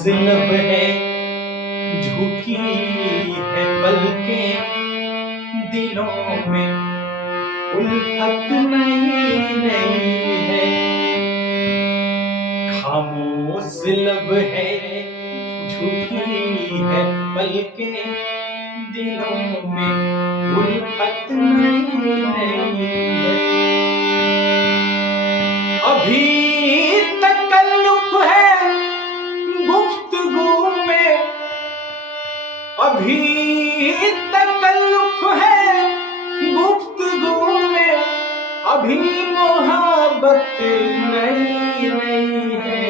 लब है, झुकी है पलकें, दिलों में उल्फत नई नई है। खामोश लब है, झुकी है पलकें, दिलों में उल्फत नई नई है। अभी तकल्लुफ है गुफ्तगू में, अभी तकल्लुफ है गुफ्तगू में, अभी मोहब्बत नई नई है।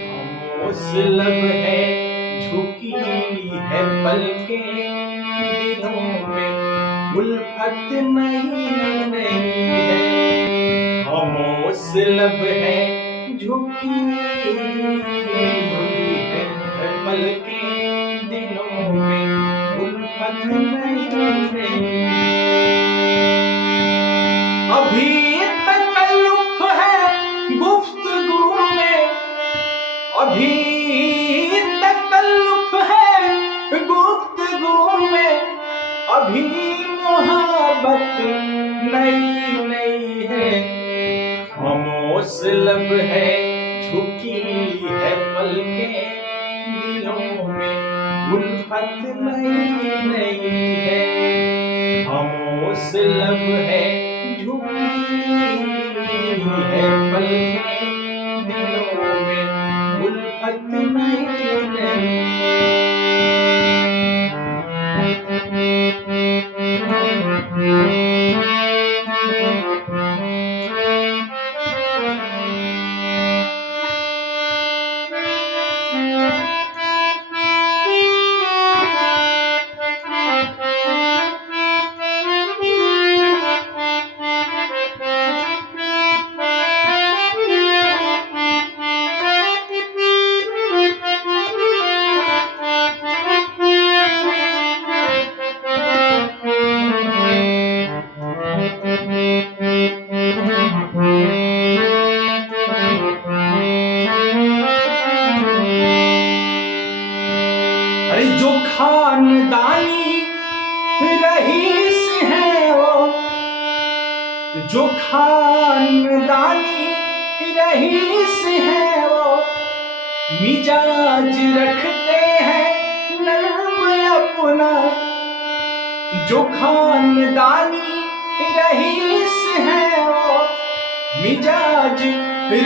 खामोश लब है, झुकी है पलकें, दिलों में उल्फत नई नई है। खामोश लब है, झुकी है पलकें, दिलों में उल्फत नई नई। अभी तकल्लुफ है गुफ्तगू में, अभी तकल्लुफ है गुफ्तगू में, अभी मोहब्बत नई नई है। खामोश लब है, झुकी है पलकें, दिलों में उल्फत नई नई है। खामोश लब है, झुकी है पलकें, दिलों में उल्फत नई नई। अरे जो खानदानी रईस है वो, जो खानदानी रईस है वो, मिजाज रखते हैं नर्म अपना। जो खानदानी रईस है वो, मिजाज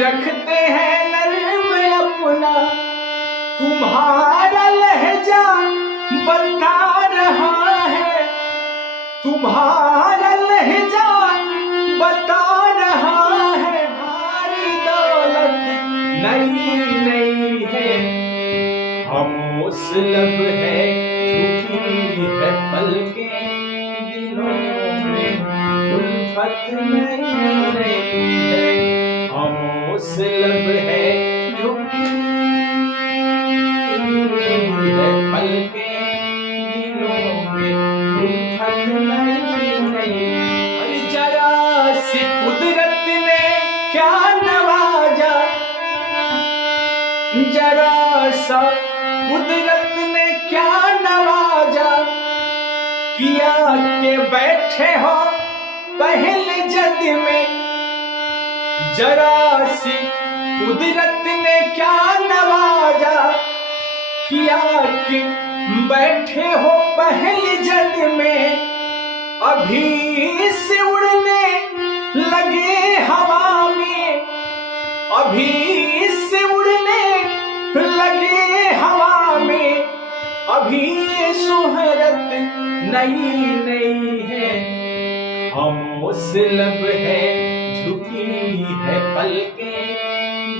रखते हैं नर्म अपना। तुम्हारा लहजा बता रहा है, तुम्हारा लहजा बता रहा है, भारी दौलत नई नई है। खामोश लब है, झुकी है पलकें, दिलों में उल्फत नई नई है। खामोश लब है, झुकी है पलकें, दिलों में उल्फत नई नई। अरे जरा सी कुदरत ने क्या नवाजा, जरा सा कुदरत ने क्या नवाजा, किया के बैठे हो पहले जद में। जरा सी कुदरत ने क्या नवाजा, किया कि बैठे हो पहले जद में। अभी से उड़ने लगे हवा में, अभी से उड़ने लगे हवा में, अभी शोहरत नई नई है। खामोश लब है, झुकी है पलकें,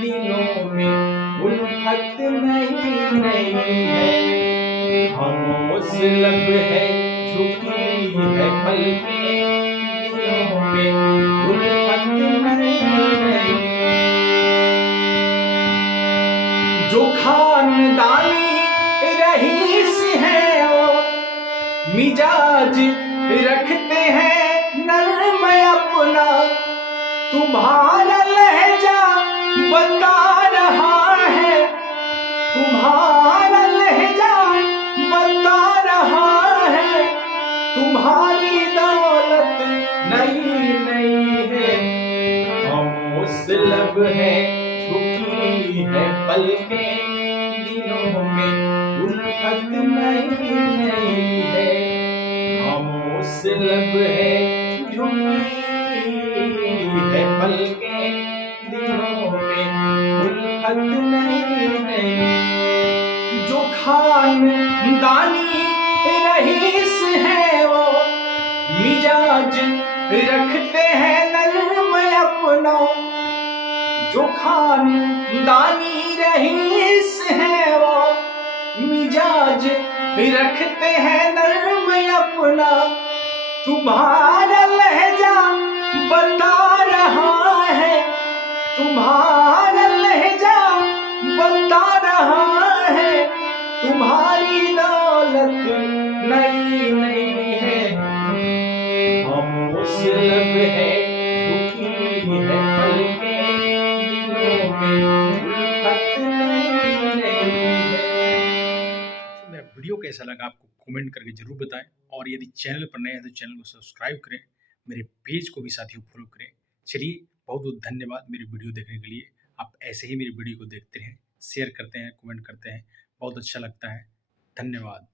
दिलों में उल्फत नई नई है। खामोश लब है, झुकी है पलकें, दिलों में उल्फत नई नई। जो खानदानी रईस है वो, मिजाज रखते हैं नर्म अपना। तुम्हारा लहजा बता रहा है, तुम्हारा लब है झुकी है पलकें, दिलों में उल्फत नई नई है। खामोश लब है झुकी है पलकें, दिलों में उल्फत नई नई। जो खानदानी रईस है वो मिजाज रखते हैं नर्म अपना। जो खानदानी रईस है वो मिजाज रखते हैं नर्म अपना। तुम्हारा लहजा बता रहा है, तुम्हारा लहजा बता रहा है, तुम्हारी दौलत नई नई है। खामोश लब है झुकी है पलकें, दिलों में उल्फत नई नई है। मेरा वीडियो कैसा लगा आपको कमेंट करके जरूर बताएं, और यदि चैनल पर नए हैं तो चैनल को सब्सक्राइब करें, मेरे पेज को भी साथियों फॉलो करें। चलिए, बहुत बहुत धन्यवाद मेरी वीडियो देखने के लिए। आप ऐसे ही मेरी वीडियो को देखते हैं, शेयर करते हैं, कमेंट करते हैं, बहुत अच्छा लगता है। धन्यवाद।